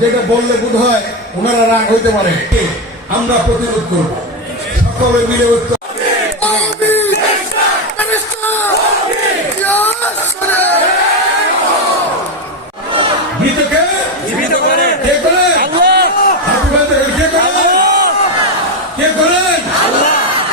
যেটা বললে বোধ হয় ওনারা রাগ হইতে পারে। আমরা প্রতিরোধ করব। সকলে মিলে কে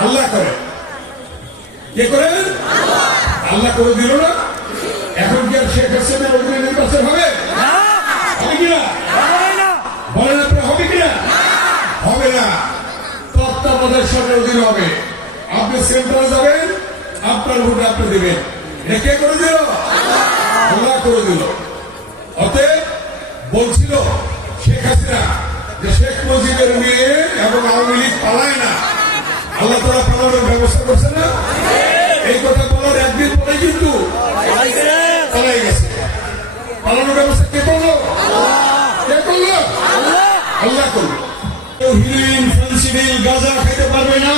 আল্লাহ করে কে করে দিল না? এখন কি আর শেখ হাসিনা নির্বাচন হবে কিনা বলেন আপনি হবে কিনা হবে না শেখ হাসিনা যে শেখ মুজিবের মেয়ে এবং আওয়ামী পালায় না। আল্লাহ তারা পালানোর ব্যবস্থা করছে না? এই কথা বলার একদিন পরে কিন্তু পালাই গেছে। পালানোর ব্যবস্থা কে করল? খেতে পারবে না।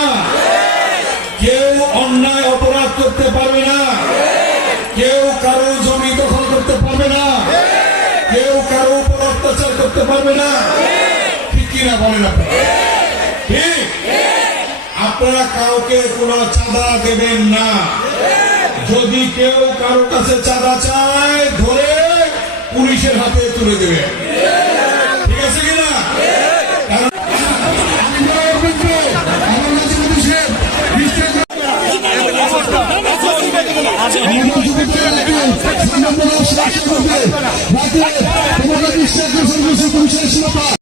কেউ অন্যায় অপরাধ করতে পারবে না। কেউ কারও জমি দখল করতে পারবে না। কেউ কারও উপর অত্যাচার করতে পারবে না। ঠিক কিনা বলেন ঠিক? আপনারা কাউকে কোনো চাঁদা দেবেন না। যদি কেউ কারও কাছে চাঁদা চায়, ধরে পুলিশের হাতে তুলে দেবেন। রাতে তোমাদের বিশ্বাস